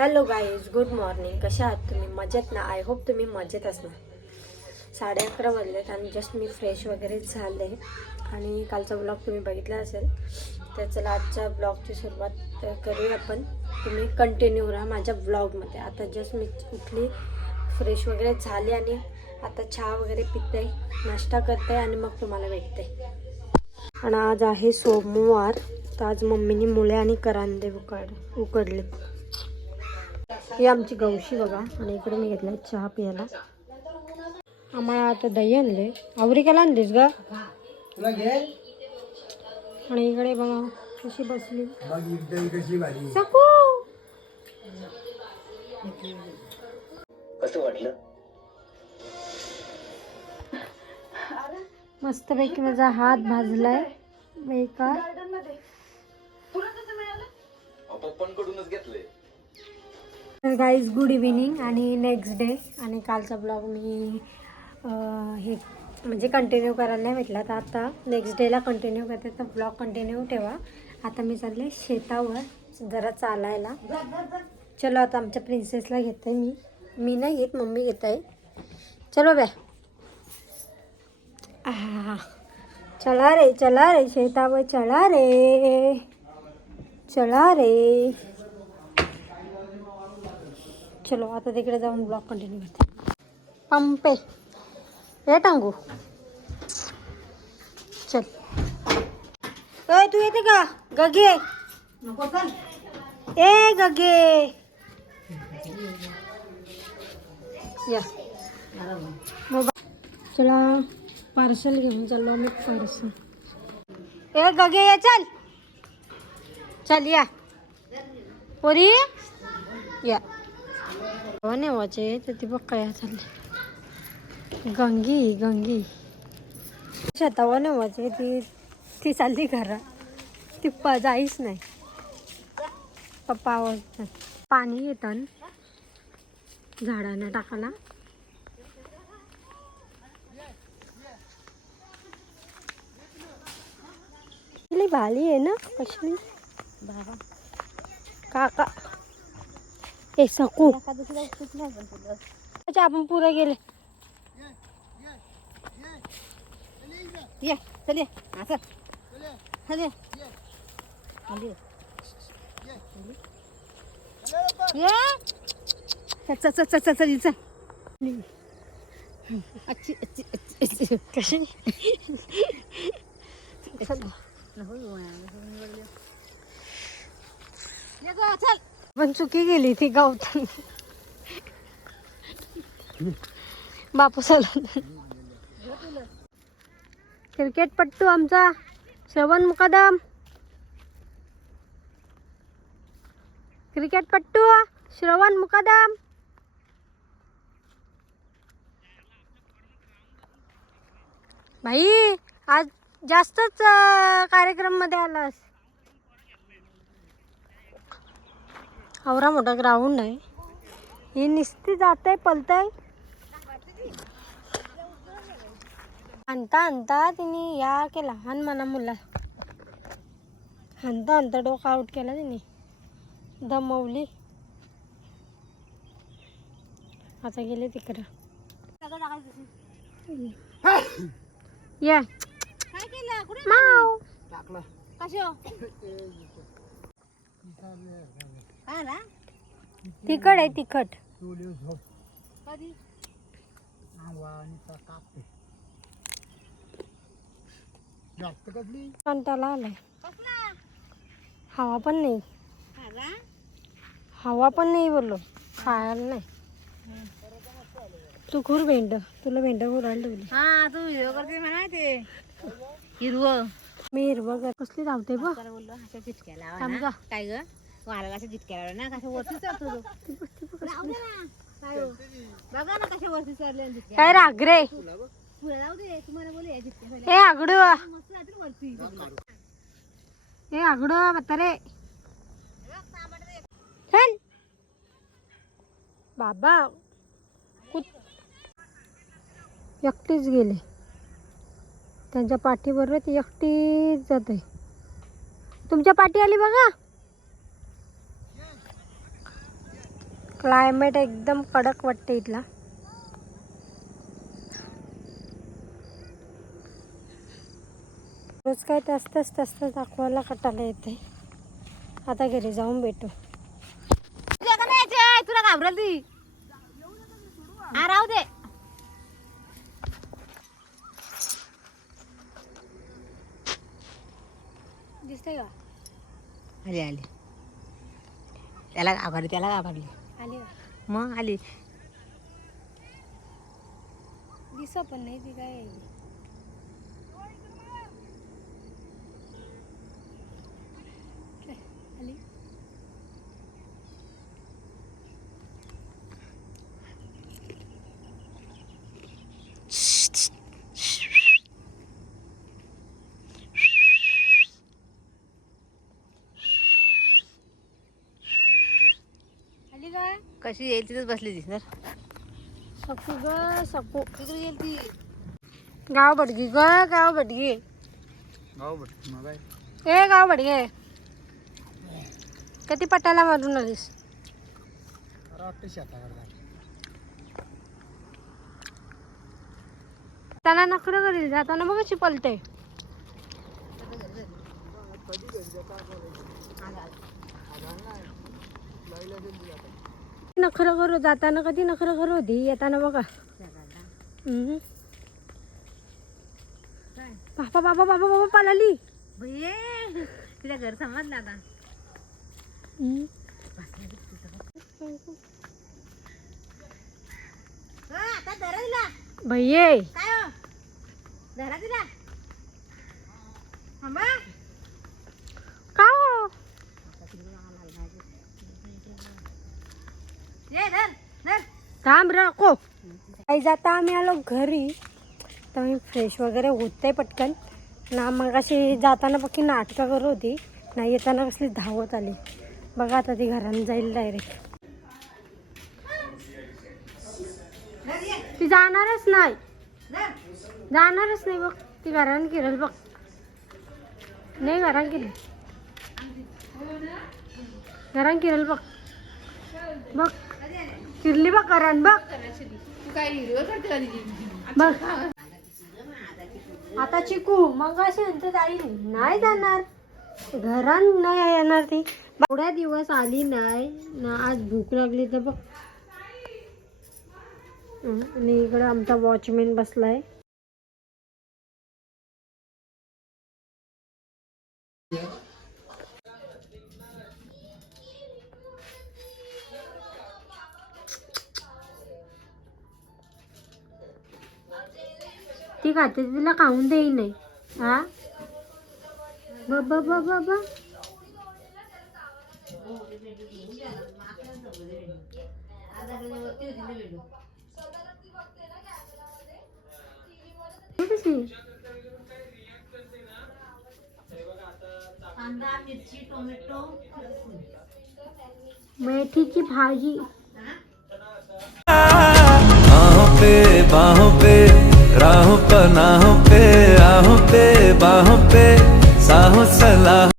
Hello guys, good morning. कशा आहात तुम्ही? मजेत ना? आय होप तुम्ही मजेत असणार. 11:30 वाजलेत आणि जस्ट मी फ्रेश वगैरे झाले आणि कालचा ब्लॉग तुम्ही बघितला असेल. तर चला आजच्या ब्लॉगची सुरुवात करूया आपण. तुम्ही कंटिन्यू राहा माझ्या ब्लॉगमध्ये. आता जस्ट मी उठली, फ्रेश वगैरे झाली आणि आता चहा वगैरे पिते, नाश्ता करते आणि मग तुम्हाला भेटते. आणि आज आहे सोमवार, तर आज मम्मीने मुळे आणि करांदे उकडले. ही आमची गवशी बघा. आणि इकडे मी घेतला चहा प्यायला. आम्हाला आता दही आणले. आवरी केला आणलीस ग? आणि इकडे बघा कशी बसली सकू. कसं वाटलं? मस्तपैकी माझा हात भाजलाय बेकार. पप्पांकडूनच घेतलंय. गाईज गुड इव्हिनिंग आणि नेक्स्ट डे. आणि कालचा ब्लॉग मी हे म्हणजे कंटिन्यू करायला नाही भेटला, तर आता नेक्स्ट डेला कंटिन्यू करते. तर ब्लॉग कंटिन्यू ठेवा. आता मी चालले शेतावर जरा चालायला. चलो आता आमच्या प्रिन्सेसला घेते. मी नाही घेत, मम्मी घेत आहे. चलो बॅ. चला रे शेतावर, चला रे. चलो आता तिकडे जाऊन ब्लॉग कंटिन्यू करते. पंपे हे टांगू. चल तू येते का गगे? ए गगे या मोबाईल. चला पार्सल घेऊन चाललो आम्ही. पार्सल. ए गगे ये, चल या पोरी या. नेवाचे तर ती बघ काय चालली. गंगी शेतावर नेवाचे ती चालली घरात. ती जाईच नाही. पप्पा आवडतात. पाणी येतात झाडांना टाकायला. भाली आहे ना कसली काका. ए सकू अच्छा आपण पुरे गेले. ये चल ये असं चल ये चल. अच्छी कशी चल. पण चुकी गेली ती गवतान. बापूस आला. क्रिकेटपट्टू आमचा श्रवण मुकादम. क्रिकेटपट्टू श्रवण मुकादम. भाई आज जास्तच कार्यक्रम मध्ये आलास. आवरा मोठा ग्राउंड आहे. ही निस्ती जाते पलताय. आणता तिने या केला लहान मना मुला. आणता डोका आउट केला तिने. दमवली. आता गेले तिकडं. या काय केलं माव टाकलं कशो आला. तिखट आहे तिखट. कधी कंटाळा आलाय. हवा पण नाही बोललो. खायला नाही. तू खूर भेंड. तुला भेंड उरायला ठेवली. हा तू हिरव करते म्हणा. ते हिरवं मी हिरवं कसली धावते बघ. बोललो अशा चिटक्या लावा. काय ग वाळाला अशा चिटक्या लावा ना. कशा वरती चढतो बघा ना कशा वरती चढले. काय राग रे. जाऊ दे तुम्हाला बोलू या चिटक्या हे आगडू मस्त राहते वरती. हे आगडू म्हातारे. चल बाबा. एकटीच गेले. त्यांच्या पाठीवर ती एकटीच जाते. तुमच्या पाठी आली बघा. क्लायमेट एकदम कडक वाटते इथला. रोज काय तसतंच दाखवायला कटाला येते. आता घरी जाऊन भेटू. तुला घाबरल ती. हा राहू दे. दिसते का? आली आली. त्याला घाबरली आली का? मग आली. दिस पण नाही ती काय आली. आली काय? कशी येईल तिथंच बसली ती सर. सकू ग सकू. तिकडे येईल ती. गाव बडगी ग गाव बडगी. ए गाव बडगे. किती पटाला मारून आलीस? त्याला नखरं करील जाताना बघ कशी पलते. नखरं करू जाताना कधी नखरं करू होती येताना बघा. बाबा बाबा बाबा बाबा पालाली. भये तिला घर समजलं आता. आता धरायला भैये काय हो? धरा तिला. थांबा. का हो? ये धर धर. थांब राखो. काही जाता आम्ही आलो घरी तर मी फ्रेश वगैरे होते पटकन ना. मग अशी जाताना पक्की नाटकं करत होती ना. येताना कसली धावत आली बघा. आता ती घरानं जाईल डायरेक्ट. ती जाणारच नाही. जाणारच नाही बघ. ती घरानं किरल बघ. नाही घरान किरल. घरान किरल बघ. बघ किरली बघ घरान बघ. बघ आता चिकू मग अशी म्हणते आई नाही जाणार. घरान नाही येणार ती. एवढ्या दिवस आली नाही ना. आज भूक लागली तर बघ. आणि इकडे आमचा वॉचमॅन बसलाय. ती खाते तिला खाऊन देई नाही. हा बाबा बाबा बाबा. कांदा मिरची टोमॅटो मेथीची भाजी. बाहों पे राहों पनाहों पे राहों पे बाहों पे साहों सलाह.